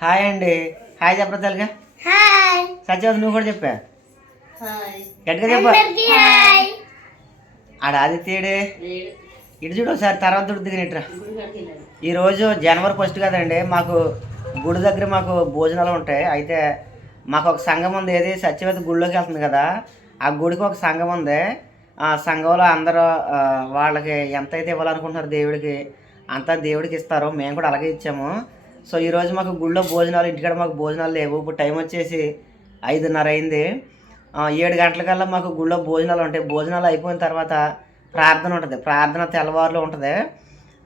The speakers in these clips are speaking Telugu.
హాయ్ అండి. Hi చెప్పగలుగా hi. సత్యవతి నువ్వు కూడా చెప్పా? హాయ్. గట్టిగా చెప్పు. ఆడ ఆదిత్యుడే ఇటు చూడు ఒకసారి తర్వాత దిగినట్రా ఈరోజు జనవరి ఫస్ట్ కదండి మాకు గుడి దగ్గర మాకు భోజనాలు ఉంటాయి. అయితే మాకు ఒక సంఘం ఉంది ఏది? సత్యవతి గుడిలోకి వెళ్తుంది కదా. ఆ గుడికి ఒక సంఘం ఉంది. ఆ సంఘంలో అందరూ వాళ్ళకి ఎంత అయితే ఇవ్వాలనుకుంటున్నారు దేవుడికి అంతా దేవుడికి ఇస్తారు మేము కూడా అలాగే ఇచ్చాము. సో ఈరోజు మాకు గుడిలో భోజనాలు ఇంటికాడ మాకు భోజనాలు లేవు. ఇప్పుడు టైం వచ్చేసి ఐదున్నర అయింది. ఏడు గంటలకల్లా మాకు గుడిలో భోజనాలు ఉంటాయి. భోజనాలు అయిపోయిన తర్వాత ప్రార్థన ఉంటుంది. ప్రార్థన తెల్లవారులో ఉంటుంది.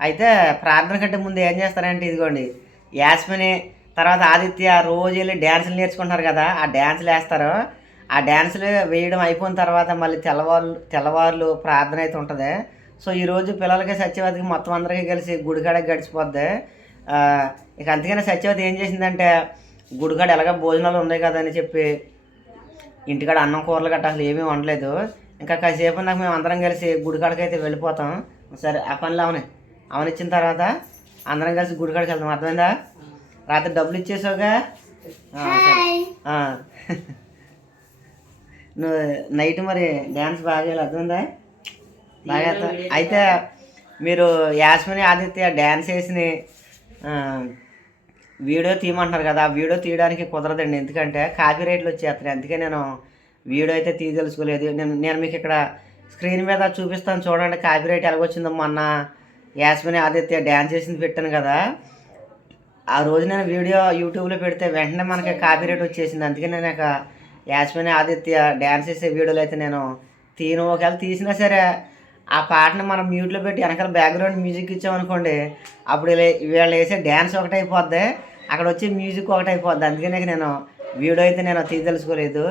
అయితే ప్రార్థన కంటే ముందు ఏం చేస్తారంటే ఇదిగోండి యాస్మిని తర్వాత ఆదిత్య రోజు వెళ్ళి డ్యాన్సులు నేర్చుకుంటారు కదా ఆ డ్యాన్సులు వేస్తారు. ఆ డ్యాన్సులు వేయడం అయిపోయిన తర్వాత మళ్ళీ తెల్లవారు తెల్లవారులు ప్రార్థన అయితే ఉంటుంది. సో ఈరోజు పిల్లలకి సత్యవతికి మొత్తం అందరికీ కలిసి గుడికాడ గడిచిపోద్ది. ఇక అందుకనే సత్యవతి ఏం చేసిందంటే గుడికాడ ఎలాగ భోజనాలు ఉన్నాయి కదా అని చెప్పి ఇంటికాడ అన్నం కూరలు గట్ట అసలు ఏమీ వండలేదు. ఇంకా కాసేపు నాకు మేము అందరం కలిసి గుడికాడకి అయితే వెళ్ళిపోతాం. సరే ఆ పనులు అవని. అవనిచ్చిన తర్వాత అందరం కలిసి గుడికాడికి వెళ్తాం అర్థమైందా? రాత్రి డబ్బులు ఇచ్చేసావుగా. నువ్వు నైట్ మరి డ్యాన్స్ బాగా చేయాలి. అర్థమైందా? బాగా. అయితే మీరు యాస్మిని ఆదిత్య డ్యాన్స్ వేసిన వీడియో తీయమంటున్నారు కదా ఆ వీడియో తీయడానికి కుదరదండి. ఎందుకంటే కాపీ రైట్లు వచ్చేస్తున్నాయి. అందుకే నేను వీడియో అయితే తీయదలుచుకోలేదు. నేను నేను మీకు ఇక్కడ స్క్రీన్ మీద చూపిస్తాను చూడండి కాపీ రైట్ ఎలాగొచ్చిందో. మొన్న యాస్మిని ఆదిత్య డ్యాన్స్ చేసింది పెట్టాను కదా. ఆ రోజు నేను వీడియో యూట్యూబ్లో పెడితే వెంటనే మనకి కాపీ రేట్ వచ్చేసింది. అందుకే నేను ఇక యాస్మిని ఆదిత్య డ్యాన్స్ చేసే వీడియోలు అయితే నేను తీను ఒకవేళ తీసినా సరే ఆ పాటను మనం మ్యూట్లో పెట్టి వెనకాల బ్యాక్గ్రౌండ్ మ్యూజిక్ ఇచ్చామనుకోండి అప్పుడు వీళ్ళు వేసే డ్యాన్స్ ఒకటి అయిపోద్ది అక్కడ వచ్చే మ్యూజిక్ ఒకటి అయిపోద్ది. అందుకనే నేను వీడియో అయితే నేను తీయదలుచుకోలేదు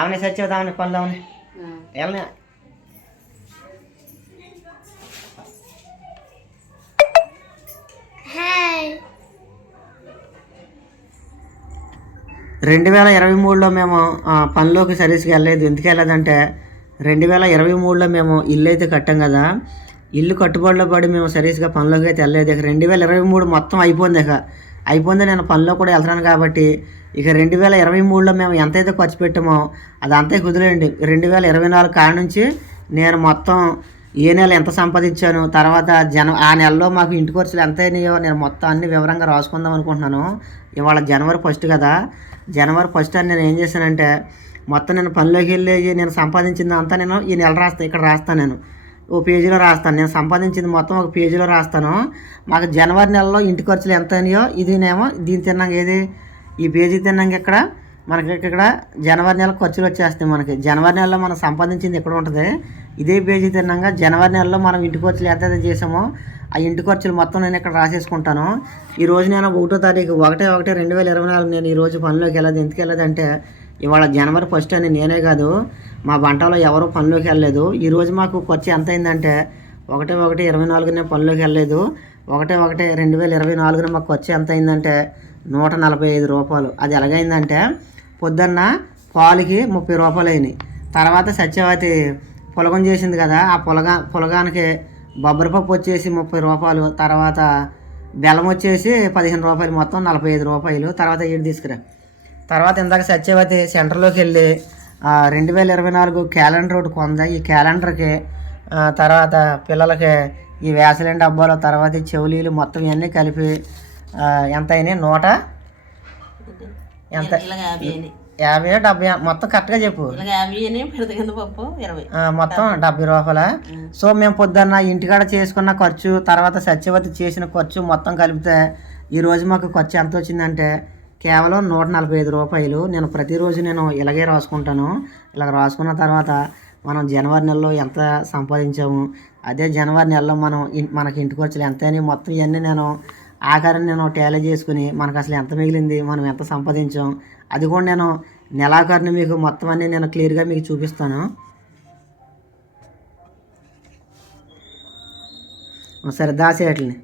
ఆమె సచ్చేద్దామని పనులు అవని వెళ్ళని రెండు వేల ఇరవై మూడులో మేము ఆ, పనిలోకి సర్వీస్కి వెళ్ళలేదు. ఎందుకు వెళ్ళలేదంటే రెండు వేల ఇరవై మూడులో మేము ఇల్లు అయితే కట్టాం కదా. ఇల్లు కట్టుబడిలో పడి మేము సరీస్గా పనిలోకి అయితే వెళ్ళలేదు. ఇక రెండు వేల ఇరవై మూడు మొత్తం అయిపోయింది ఇక. అయిపోయింది నేను పనిలో కూడా వెళ్తున్నాను కాబట్టి ఇక రెండు వేల ఇరవై మూడులో మేము ఎంతైతే ఖర్చు పెట్టామో అది అంతే కుదిరేయండి. రెండు వేల ఇరవై నాలుగు కాడ నుంచి నేను మొత్తం ఏ నెల ఎంత సంపాదించాను తర్వాత జన ఆ నెలలో మాకు ఇంటి ఖర్చులు ఎంత అయినాయో నేను మొత్తం అన్ని వివరంగా రాసుకుందాం అనుకుంటున్నాను. ఇవాళ జనవరి ఫస్ట్ కదా. జనవరి ఫస్ట్ అని నేను ఏం చేశానంటే మొత్తం నేను పనిలోకి వెళ్ళి నేను సంపాదించింది అంతా నేను ఈ నెల రాస్తాను ఇక్కడ రాస్తాను నేను. ఓ పేజీలో రాస్తాను. నేను సంపాదించింది మొత్తం ఒక పేజీలో రాస్తాను. మాకు జనవరి నెలలో ఇంటి ఖర్చులు ఎంత అయినాయో ఇదినేమో దీని తిన్నాక ఏది? ఈ పేజీ తిన్నాక ఇక్కడ మనకి ఇక్కడ జనవరి నెల ఖర్చులు వచ్చేస్తాయి మనకి. జనవరి నెలలో మనం సంపాదించింది ఇక్కడ ఉంటుంది? ఇదే పేజీ తిన్నాక జనవరి నెలలో మనం ఇంటి ఖర్చులు ఎంత అయితే చేసామో ఆ ఇంటి ఖర్చులు మొత్తం నేను ఇక్కడ రాసేసుకుంటాను. ఈరోజు నేను ఒకటో తారీఖు ఒకటే ఒకటి రెండు వేల ఇరవై నాలుగు నేను ఈరోజు పనిలోకి వెళ్ళదు. ఎందుకు వెళ్ళదంటే ఇవాళ జనవరి ఫస్ట్ అని నేనే కాదు మా వంటలో ఎవరు పనిలోకి వెళ్ళలేదు. ఈరోజు మాకు ఖర్చు ఎంత అయిందంటే ఒకటి ఒకటి ఇరవై నాలుగునే పనిలోకి వెళ్ళలేదు. ఒకటి ఒకటి రెండు వేల ఇరవై నాలుగున మాకు ఖర్చు ఎంత అయిందంటే నూట నలభై ఐదు రూపాయలు. అది ఎలాగైందంటే పొద్దున్న పాలుకి ముప్పై రూపాయలు అయినాయి. తర్వాత సత్యవతి పులగం చేసింది కదా ఆ పులగా పులగానికి బొబ్బరిపప్పు వచ్చేసి ముప్పై రూపాయలు తర్వాత బెల్లం వచ్చేసి పదిహేను రూపాయలు మొత్తం నలభై ఐదు రూపాయలు తర్వాత ఇటు తీసుకురా. తర్వాత ఇందాక సత్యవతి సెంటర్లోకి వెళ్ళి రెండు వేల ఇరవై నాలుగు క్యాలెండర్ ఒకటి కొంద. ఈ క్యాలెండర్కి తర్వాత పిల్లలకి ఈ వేసలేని డబ్బాలు తర్వాత ఈ చెవులీలు మొత్తం ఇవన్నీ కలిపి ఎంత అయినాయి? నూట ఎంత? యాభై డెబ్బై మొత్తం కరెక్ట్గా చెప్పు. మొత్తం డెబ్బై రూపాయల? సో మేము పొద్దున్న ఇంటికాడ చేసుకున్న ఖర్చు తర్వాత సత్యవతి చేసిన ఖర్చు మొత్తం కలిపితే ఈ రోజు మాకు ఖర్చు ఎంత వచ్చిందంటే కేవలం నూట నలభై ఐదు రూపాయలు. నేను ప్రతిరోజు నేను ఇలాగే రాసుకుంటాను. ఇలా రాసుకున్న తర్వాత మనం జనవరి నెలలో ఎంత సంపాదించాము అదే జనవరి నెలలో మనం మనకి ఇంటి ఖర్చులు ఎంత అని మొత్తం ఇవన్నీ నేను ఆఖరి నేను టాలీ చేసుకుని మనకు అసలు ఎంత మిగిలింది మనం ఎంత సంపాదించాం అది కూడా నేను నెలాఖరిని మీకు మొత్తం అన్నీ నేను క్లియర్గా మీకు చూపిస్తాను. సరే దాసేట్లని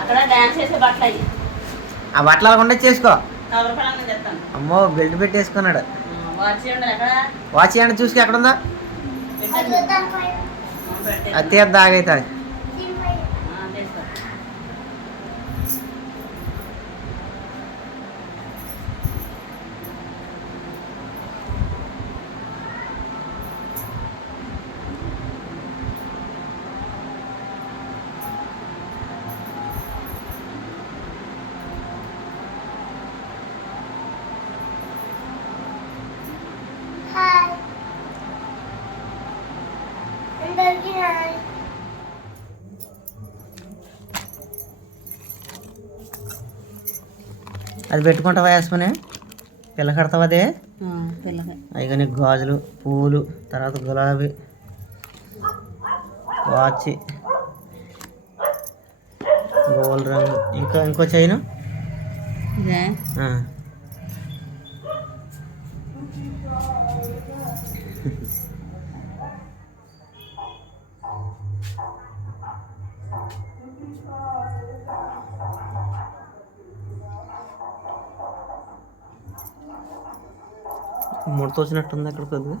అక్కడ డ్యాన్స్ చేసే బట్టలు అయ్యి. ఆ బట్టలు అలాగ చేసుకో అమ్మో బెల్ట్ పెట్టేసుకున్నాడు. వాచ్ ఉండదు ఎక్కడ వాచ్ చేయండి చూసి ఎక్కడ ఉందో పెట్టండి. పెట్టండి పెట్టే అది తీద్దా అది పెట్టుకుంటావా వేసుకుని పిల్ల కడతావా అదే? అయిగా నీకు గాజులు పూలు తర్వాత గులాబీ వాచ్ గోల్డ్ రంగు ఇంకా ఇంకో చైను ఇదే ఆ. ముడత వచ్చినట్టుంది అక్కడ కొద్దిగా.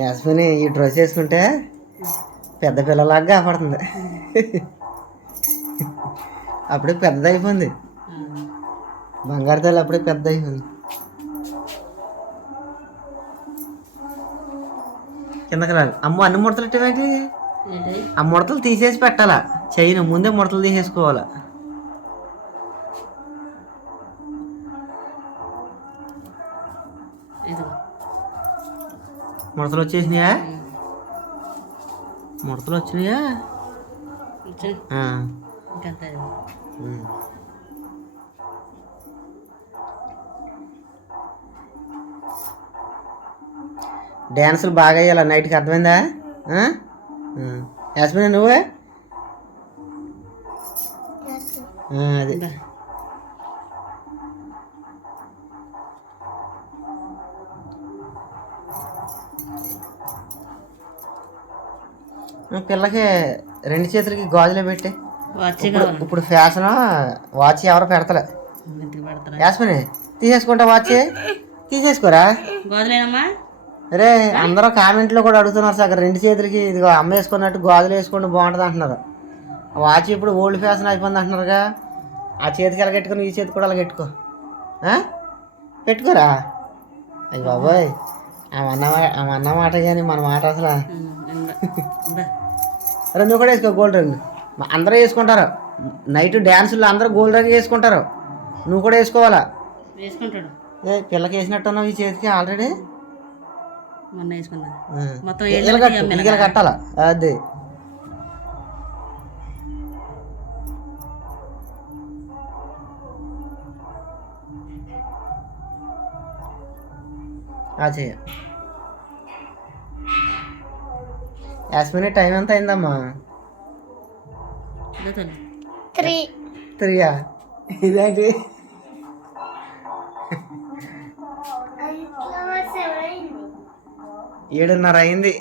యాస్మిని ఈ డ్రెస్ వేసుకుంటే పెద్ద పిల్లలాగా కాపాడుతుంది. అప్పుడే పెద్ద అయిపోయింది. బంగారు తల్లి అప్పుడే పెద్ద అయిపోయింది. కిందకి రాదు అమ్మ అన్ని ముడతలు ఇట్టేవేంటి ఆ ముడతలు తీసేసి పెట్టాలా? చైన్ ముందే ముడతలు తీసేసుకోవాలా? ముడతలు వచ్చేసినాయా? ముడతలు వచ్చినాయా. డ్యాన్సులు బాగా వేయాలి? నైట్కి అర్థమైందా. యాస్మిన్ నువ్వే? ఆ, అది. పిల్లకి రెండు చేతులకి గాజులే పెట్టి. ఇప్పుడు ఇప్పుడు ఫ్యాషన్ వాచ్ ఎవరు పెడతలే. యాస్మిన్ తీసేసుకుంటా వాచ్. తీసేసుకోరా? అరే అందరూ కామెంట్లో కూడా అడుగుతున్నారు సార్ రెండు చేతులకి ఇదిగో అమ్మ వేసుకున్నట్టు గాజులు వేసుకుంటే బాగుంటుంది అంటున్నారు. వాచ్ ఇప్పుడు ఓల్డ్ ఫ్యాషన్ అయిపోయింది అంటున్నారుగా. ఆ చేతికి ఎలా పెట్టుకుని ఈ చేతి కూడా అలా పెట్టుకో? పెట్టుకోరా? అయ్యి బాబోయ్ ఆమె అన్న ఆమె అన్న మాట కానీ మన మాట అసలు. అరే నువ్వు కూడా వేసుకో గోల్డ్ రంగు. అందరూ వేసుకుంటారు. నైట్ డ్యాన్సులు అందరూ గోల్డ్ రంగు వేసుకుంటారు. నువ్వు కూడా వేసుకోవాలా? వేసుకుంటాడు. ఏ పిల్లకి వేసినట్టున్నావు ఈ చేతికి ఆల్రెడీ? మొన్న వేసుకున్నా. మొత్తం కట్టాలా? అది. ఆ యాస్మిని టైం ఎంత అయిందమ్మా? త్రీ. త్రీయా? ఇదేంటి? ఏడున్నర అయింది.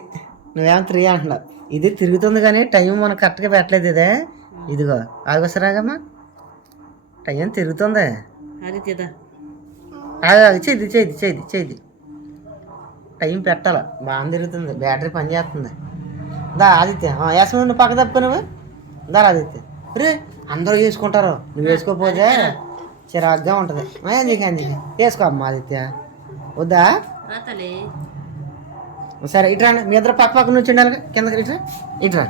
నువ్వేమో త్రీ అంటున్నావు? ఇది తిరుగుతుంది కానీ టైం మనం కరెక్ట్గా పెట్టలేదు ఇదే. ఇదిగో ఆగొసరాగమ్మా టైం తిరుగుతుంది. అది తీదా చేది చేది చేది చేది టైం పెట్టాల? బాగా తిరుగుతుంది. బ్యాటరీ పని చేస్తుంది దా ఆదిత్య. వేసుకుని నువ్వు పక్క తప్పుకో నువ్వు దా ఆదిత్య. రే అందరూ వేసుకుంటారు నువ్వు వేసుకోకపోతే చిరాగ్గా ఉంటుంది. ఎందుకు అందుకే వేసుకో అమ్మా ఆదిత్య. వద్దా? సరే ఇట్రా మీ ఇద్దరు పక్క పక్క నుంచి ఉండాలి కిందకి ఇట్రా ఇట్రా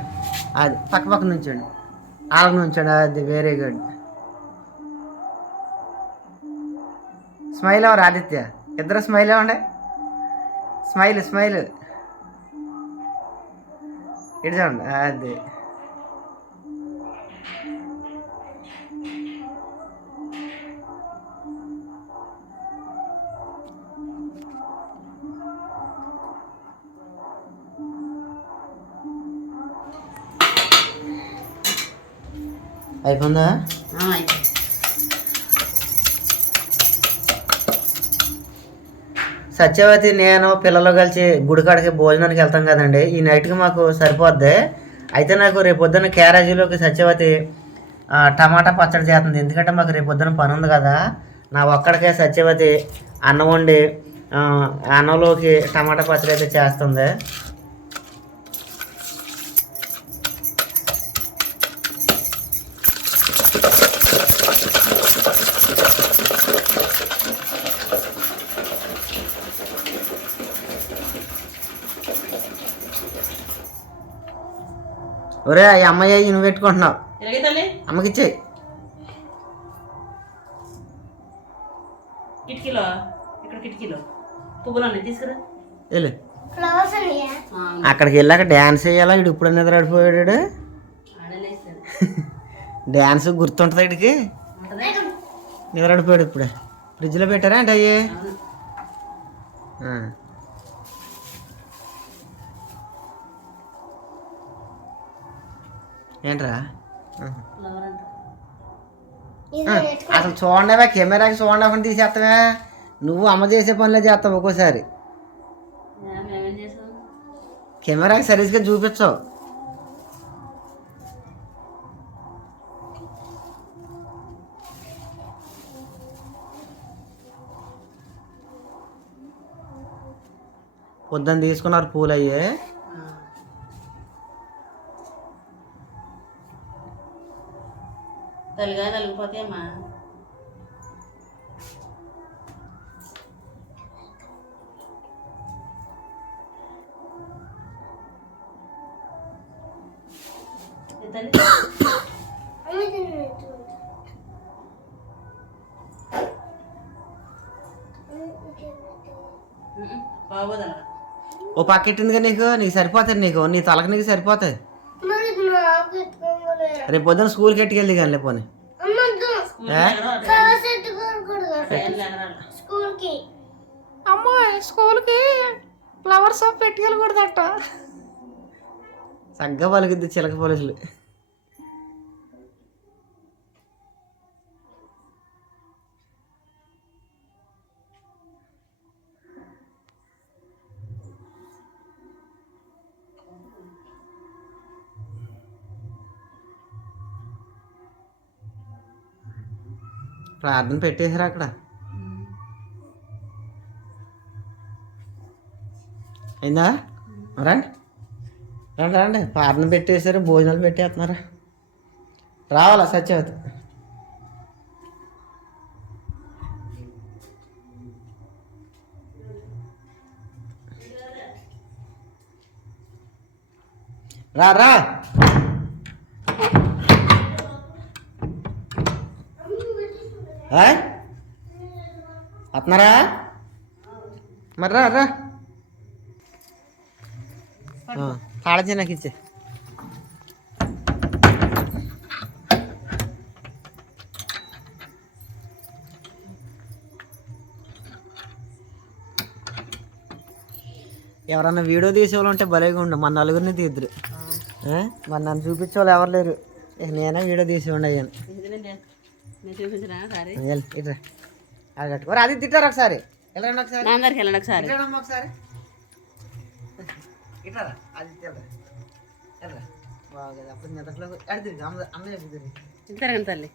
అది పక్క పక్క నుంచండి ఆళ్ళ నుంచండి అది వెరీ గుడ్ స్మైల్ ఎవరు ఆదిత్య? ఇద్దరు స్మైల్ ఇవ్వండి స్మైల్ స్మైల్ ఇటు చూడండి అది అయిపోయిందా ఆ, అయిపోయింది. సత్యవతి నేను పిల్లలు కలిసి గుడికాడికి భోజనానికి వెళ్తాం కదండి. ఈ నైట్కి మాకు సరిపోద్ది. అయితే నాకు రేపు పొద్దున్న క్యారేజీలోకి సత్యవతి టమాటా పచ్చడి చేస్తుంది. ఎందుకంటే మాకు రేపు పొద్దున్న పని ఉంది కదా. నా ఒక్కడికే సత్యవతి అన్నం వండి అన్నంలోకి టమాటా పచ్చడి అయితే చేస్తుంది. ఒరే ఈ అమ్మాయి నువ్వు పెట్టుకుంటున్నావు. అమ్మకి ఇచ్చేయి. కిటికీలో ఇక్కడ కిటికీలో. పువ్వులు ఉన్నాయి తీసుకురా. వెళ్ళు. ఆ, అక్కడికి వెళ్ళాక డ్యాన్స్ వేయాలా? ఇడు ఇప్పుడు నిద్ర ఆడలేస్తారు డ్యాన్స్ గుర్తుంటుంది ఇడికి? ఉంటది? నిద్రడిపోయాడు ఇప్పుడే. ఫ్రిడ్జ్లో పెట్టారా అంటే అయ్యి? ఏంట్రా? అసలు చూడండివా కెమెరాకి చూడకుండా తీసేస్తావా? నువ్వు అమ్మ చేసే పనులే చేస్తావు ఒక్కోసారి. కెమెరాకి సరిగ్గా చూపించవు పొద్దున్న తీసుకున్నారు పూలు అయ్యే ఆ. తల్లిగా తలిగిపోతాయమ్మా ఈ తల్లి ఉమ్మ్. బాగోదు అలా ఓ పక్కెట్టిందిగా నీకు నీకు సరిపోతుంది నీకు నీ తలకు నీకు సరిపోతుంది రేపు పొద్దున్న స్కూల్కి ఎట్టుకెళ్ళి కానీ పోనీ. అమ్మద్దు. ఏ? ఫ్లవర్స్ ఎత్తుకోకూడదు ఫ్యాన్లు ఎగరాలి స్కూల్కి అమ్మాయి స్కూల్కి ఫ్లవర్స్ పెట్టుకెళ్ళకూడదట సగ్గా పలికిద్ది చిలక పోలీసులు. ప్రార్థన పెట్టేశారు అక్కడ. అయిందా? రండి. రండి రండి. ప్రార్థన పెట్టేశారు భోజనాలు పెట్టేస్తున్నారా? రావాలా సత్యవతి? రా రా. వస్తున్నారా మరి రా రా. తాళచి నాకు ఇచ్చే ఎవరన్నా వీడియో తీసేవాళ్ళు ఉంటే భలేగా ఉండు మన నలుగురిని తీద్దరు. మరి నన్ను చూపించే వాళ్ళు ఎవరు లేరు. నేనే వీడియో తీసేవాడి అయ్యాను ఇది నేను చేస్తా. నేను చూపించరా సారీ ఇట్రా అది కట్టుకోరు అది తిట్టారు ఒకసారి. రండి ఒకసారి. అందరికి వెళ్ళండి ఒకసారి. ఒకసారి. ఇట్రా అది చెప్తుంది తిరగండి తల్లి.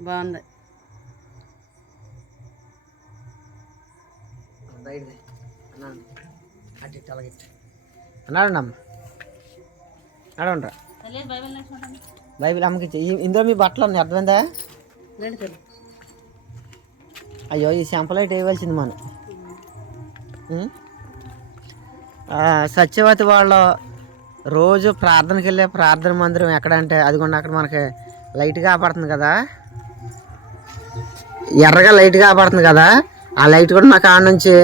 బాగుంది. అన్నాడు. అమ్మ. అడవండ్రా తల్లి బైబిల్ అమ్మకి ఇందులో మీ బట్టలు ఉన్నాయి. అర్థమైందా? అయ్యో ఈ శాంపులైట్ వేయవలసింది మనం. సత్యవతి వాళ్ళు రోజు ప్రార్థనకి వెళ్ళే ప్రార్థన మందిరం ఎక్కడంటే అదిగోండి అక్కడ మనకి లైట్గా ఆపడుతుంది కదా. ఎర్రగా లైట్గా ఆపడుతుంది కదా. ఆ లైట్ కూడా నాకు ఆడ నుంచి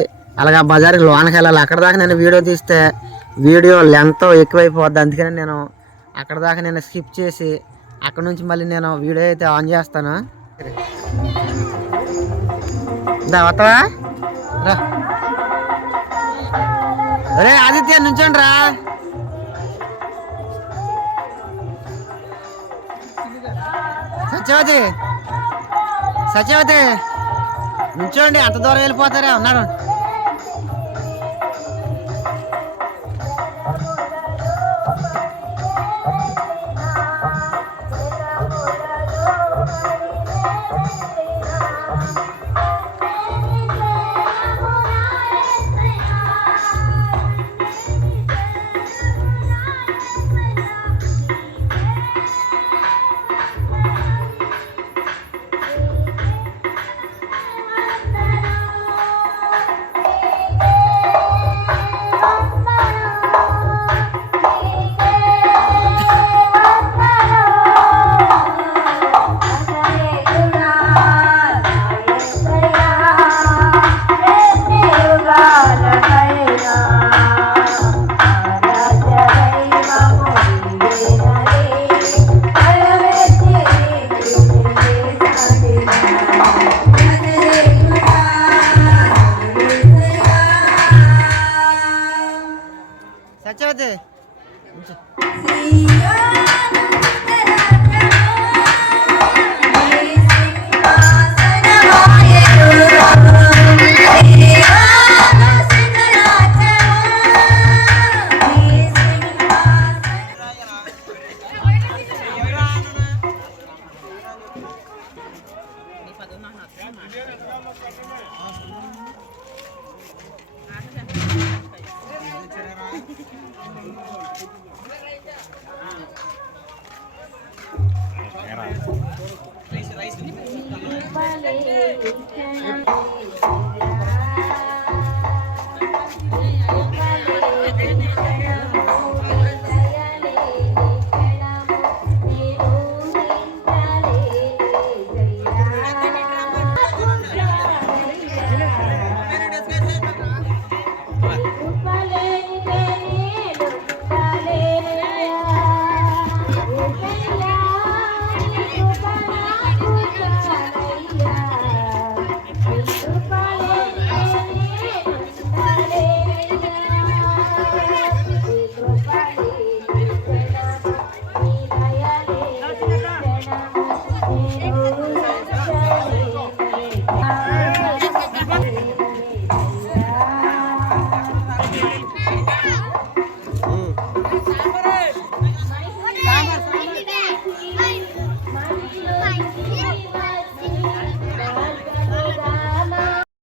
అలాగా బజార్కి లోనకి వెళ్ళాలి అక్కడ దాకా నేను వీడియో తీస్తే వీడియో లెంత్ ఎక్కువైపోద్ది. అందుకని నేను అక్కడ దాకా నేను స్కిప్ చేసి అక్కడ నుంచి మళ్ళీ నేను వీడియో అయితే ఆన్ చేస్తాను. వస్తావా రా. అరే ఆదిత్య నుంచోండి రా సత్యవతి. సత్యవతి నుంచోండి అంత దూరం వెళ్ళిపోతారా ఉన్నాడు நேரம்